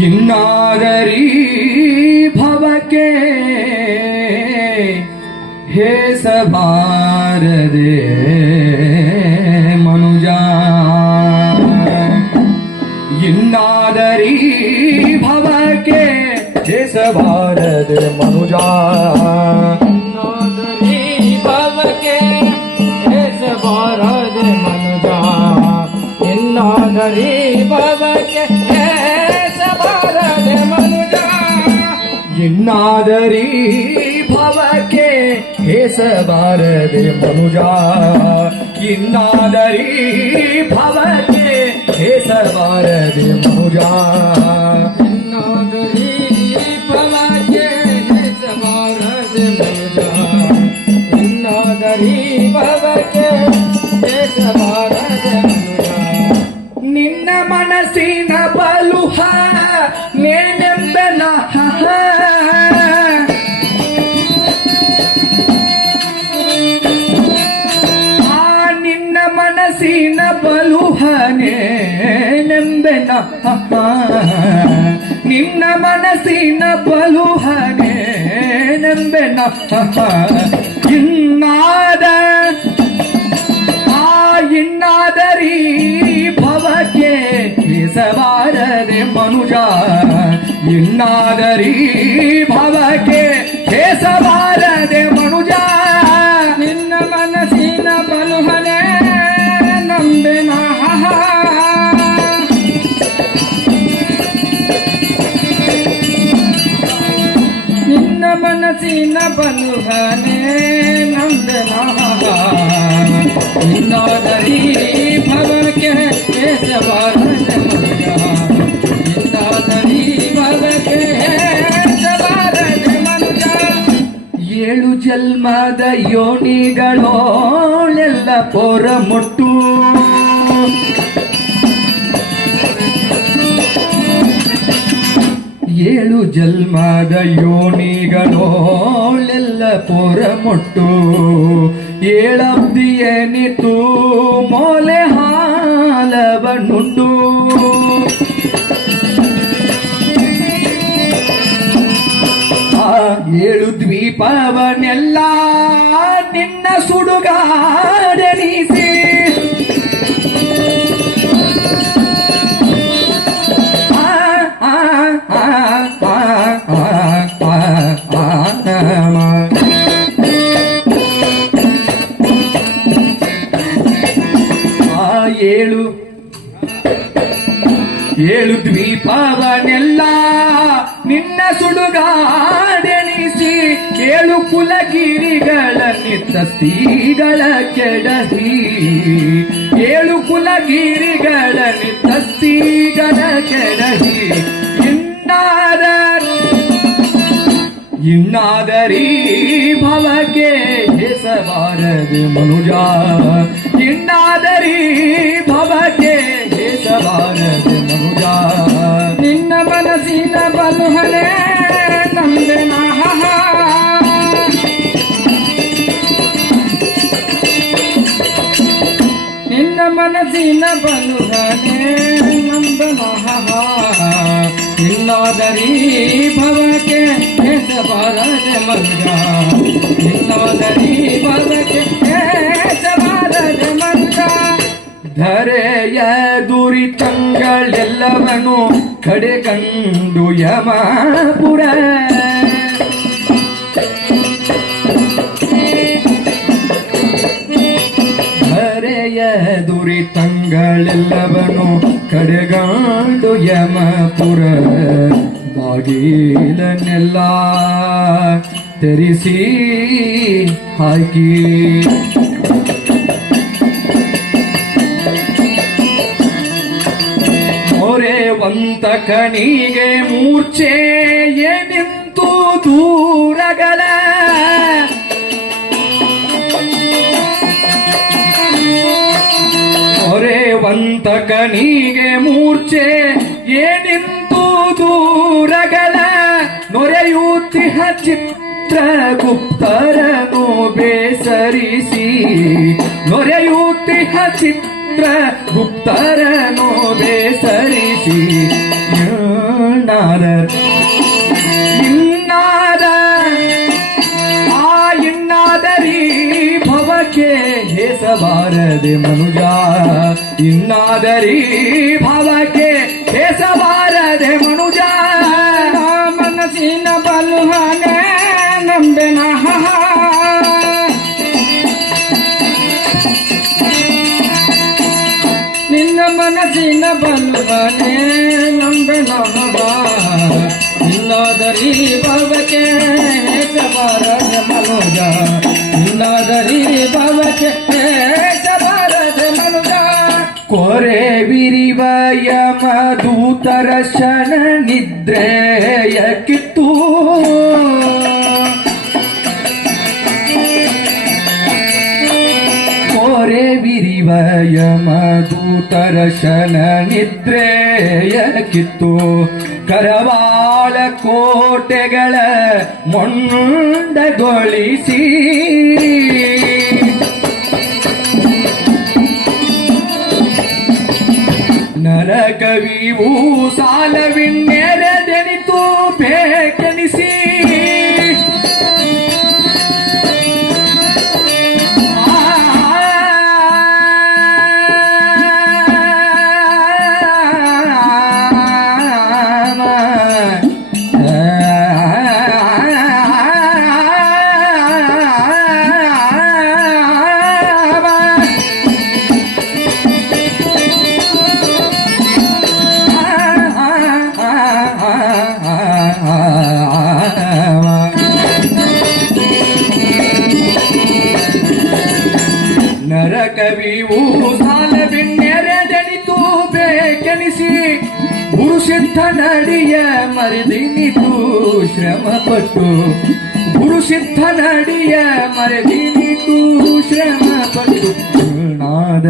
ಇನ್ನಾದರಿ ಭವಕ್ಕೆ ಹೇಸಬಾರದೆ ಮನುಜ ಇನ್ನಾದರಿ ಭವಕ್ಕೆ ಹೇಸಬಾರದೆ ಮನುಜ ಇನ್ನಾದರಿ ಭವಕ್ಕೆ ಹೇಸಬಾರದೆ ಮನುಜ ಇನ್ನಾದರಿ ಭವಕ್ಕೆ ಇನ್ನಾದರಿ ಭವಕ್ಕೆ ಹೇಸಬಾರದೆ ಮನುಜ ಇನ್ನಾದರಿ ಭವಕ್ಕೆ ಹೇಸಬಾರದೆ ಮನುಜ ಇನ್ನಾದರಿ ಭವಕ್ಕೆ ಹೇಸಬಾರದೆ ಮನುಜ ಇನ್ನಾದರಿ ಭವಕ್ಕೆ ಹೇಸಬಾರದೆ ಮನುಜ ನಿನ್ನ ಮನಸ್ಸಿನ ಬಲುಹ ನೇನೆಂಬೆನ ನಿನ್ನ ಮನಸ್ಸಿನ ಬಲುಹನೆ ನೆಂಬೆನ ನಿನ್ನ ಮನಸ್ಸಿನ ಬಲುಹನೆ ನೆಂಬೆನ ಇನ್ನಾದರಿ ಭವಕ್ಕೆ ಹೇಸಬಾರದೆ ಮನುಜ ಇನ್ನಾದರಿ ಭವಕ್ಕೆ ಹೇಸಬಾರದೆ ಮನುಜ ನಿನ್ನ ಮನಸ್ಸಿನ ಬಲುಹನೆ ನಂಬೆನ ನಿನ್ನ ಮನಸ್ಸಿನ ಬಲುಹನೆ ನಂಬೆನ ಇನ್ನಾದರಿ ಭವಕ್ಕೆ ಹೇಸಬಾರದೆ ಮನುಜ ಇನ್ನಾದರಿ ಭವಕ್ಕೆ ಹೇಸಬಾರದೆ ಮನುಜ ಏಳು ಜನ್ಮದ ಯೋನಿಗಳೋಳೆಲ್ಲ ಪೊರ ಮುಟ್ಟು ಏಳು ಜನ್ಮದ ಯೋನಿಗಳೋಳೆಲ್ಲ ಪೊರ ಮುಟ್ಟು ಏಳಬ್ದಿಯನಿತು ಮೊಲೆ ಹಾಲವನುಂಡು ಏಳು ದ್ವೀಪವನೆಲ್ಲ ನಿನ್ನ ಸುಡುಗಾಡೆನಿಸಿ ಏಳು ದ್ವೀಪವನೆಲ್ಲ ನಿನ್ನ ಸುಡುಗಾಡೆನಿಸಿ ಏಳು ಕುಲಗಿರಿಗಳ ನಿತ್ತಸ್ತಿಗಳ ಕೆಡಹಿ ಏಳು ಕುಲಗಿರಿಗಳ ನಿತ್ತಸ್ತಿಗಳ ಕೆಡಹಿ ಇನ್ನಾದರಿ ಭವಕ್ಕೆ ಹೇಸಬಾರದೆ ಮನುಜ ಇನ್ನಾದರಿ ಭವಕ್ಕೆ ಹೇಸಬಾರದೆ ಮನುಜ ನಿನ್ನ ಮನಸ್ಸಿನ ಬಲುಹನೆ ನಂಬೆನ ನಿನ್ನ ಮನಸ್ಸಿನ ಬಲುಹನೆ ನಂಬೆನ ಇನ್ನಾದರಿ ಭವಕ್ಕೆ ಹೇಸಬಾರದೆ ಮನುಜ ಧರೆಯ ದುರಿತಂಗಳೆಲ್ಲವನು ಕಡೆಗಂಡು ಯಮಪುರ ಧರೆಯ ದುರಿತಂಗಳೆಲ್ಲವನು ಕಡೆಗಂಡು ಯಮಪುರ ಬಾಗಿಲನ್ನೆಲ್ಲ ತೆರಿಸಿ ಹಾಕಿ ಮೊರೆವಂತಕನಿಗೆ ಮೂರ್ಛೆಯೇ ನಿಂತು ದೂರಗಳ ಮೊರೆವಂತಕನಿಗೆ ಮೂರ್ಛೆ ಏನಿಂತು ದೂರಗಳ ನೊರೆಯುತ್ತಿಹ ಚಿತ್ರಗುಪ್ತರನು ಬೇಸರಿಸಿ ನೊರೆಯುತ್ತಿಹ ಚಿತ್ರಗುಪ್ತರನು ಬೇಸರಿಸಿ ಇನ್ನಾದ ಇನ್ನಾದರಿ ಭವಕ್ಕೆ ಹೇಸಬಾರದೆ ಮನುಜ ಇನ್ನಾದರಿ ಭವಕ್ಕೆ ಹೇಸಬಾರದೆ ಮನುಜ ಮನಸ್ಸಿನ ಬಲುಹನೆ ನಂಬೆನ ನಿನ್ನ ಮನಸ್ಸಿನ ಬಲುಹನೆ ನಂಬೆನ ಇನ್ನಾದರಿ ಭವಕ್ಕೆ ಹೇಸಬಾರದೆ ಮನುಜ ಇನ್ನಾದರಿ ಭವಕ್ಕೆ ಹೇಸಬಾರದೆ ಮನುಜ ಕೊರೆ ವಿರಿವ ಯಮದೂತರ ಶನ ನಿದ್ರೆಯ ಕಿತ್ತು ಕೊರೆ ವಿರಿವ ಯಮದೂತರ ಶನ ನಿದ್ರೆಯ ಕಿತ್ತು ಕರವಾಳ ಕೋಟೆಗಳ ಮೊಂಡಗೊಳಿಸಿ ನರಕವಿವು ಸಾಲವಿನ್ನೆರೆದೆನಿತು ಬೇಕೆನಿಸಿ ನರಕವಿವು ಸಾಲವಿನ್ನೆರೆದೆನಿತು ಬೇಕೆನಿಸಿ ಗುರುಸಿದ್ಧ ನಡಿಯ ಮರೆದಿನಿತು ಶ್ರಮಪಟ್ಟು ಗುರುಸಿದ್ಧ ನಡಿಯ ಮರೆದಿನಿತು ಶ್ರಮಪಟ್ಟು ಇಲ್ನಾದ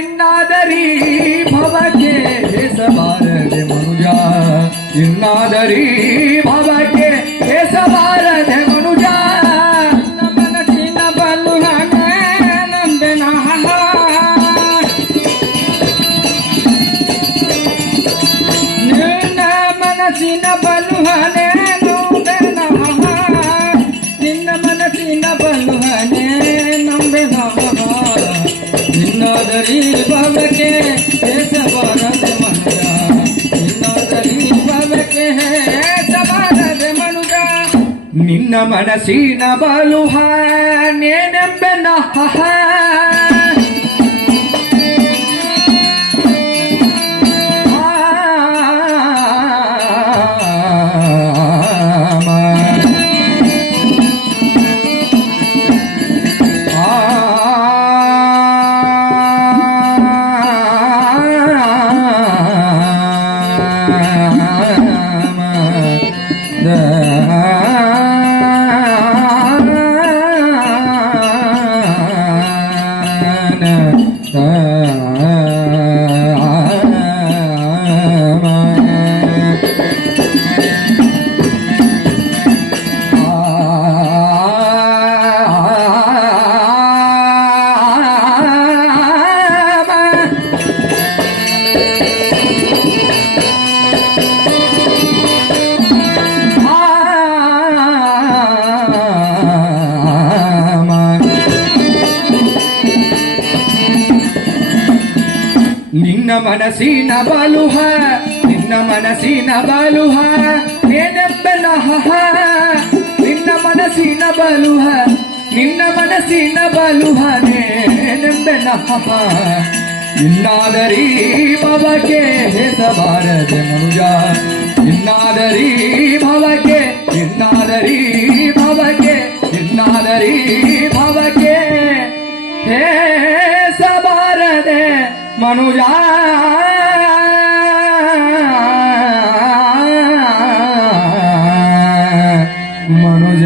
ಇನ್ನಾದರಿ ಭವಕ್ಕೆ ಹೇಸಬಾರದೆ ಮನುಜ ಇನ್ನಾದರಿ ಭವಕ್ಕೆ ಹೇಸಬಾರದೆ ಮನುಜ ಮನಸ್ಸಿನ ಬಲುಹನೆ ನಂಬೆನ ನಿನ್ನ ಮನಸ್ಸಿನ ಬಲುಹನೆ ನಂಬೆನ ನಿನ್ನ ಮನಸ್ಸಿನ ಬಲುಹನೆ ನಂಬೆನ ಇನ್ನಾದರಿ ಭವಕ್ಕೆ ಹೇಸಬಾರದೆ ಮನುಜ ಇನ್ನಾದರಿ ಭವಕ್ಕೆ ಹೇಸಬಾರದೆ ಮನುಜ ನಿನ್ನ ಮನಸ್ಸಿನ ಬಲುಹಾನೇನೆಂಬೆನ ಮನಸ್ಸಿನ ಬಲುಹ ನಿನ್ನ ಮನಸ್ಸಿನ ಬಲುಹ ಏನೆಂಬೆನ ನಿನ್ನ ಮನಸ್ಸಿನ ಬಲುಹ ನಿನ್ನ ಮನಸ್ಸಿನ ಬಲುಹ ನೇನೆಂಬೆನ ಇನ್ನಾದರೀ ಭವಕ್ಕೆ ಹೆಸಬಾರದೆ ಮನುಜ ಇನ್ನಾದರೀ ಭವಕ್ಕೆ ಇನ್ನಾದರೀ ಭವಕ್ಕೆ ಇನ್ನಾದರೀ ಭವಕ್ಕೆ ಹೆಸಬಾರದೆ ಮನುಜ ಮನುಜ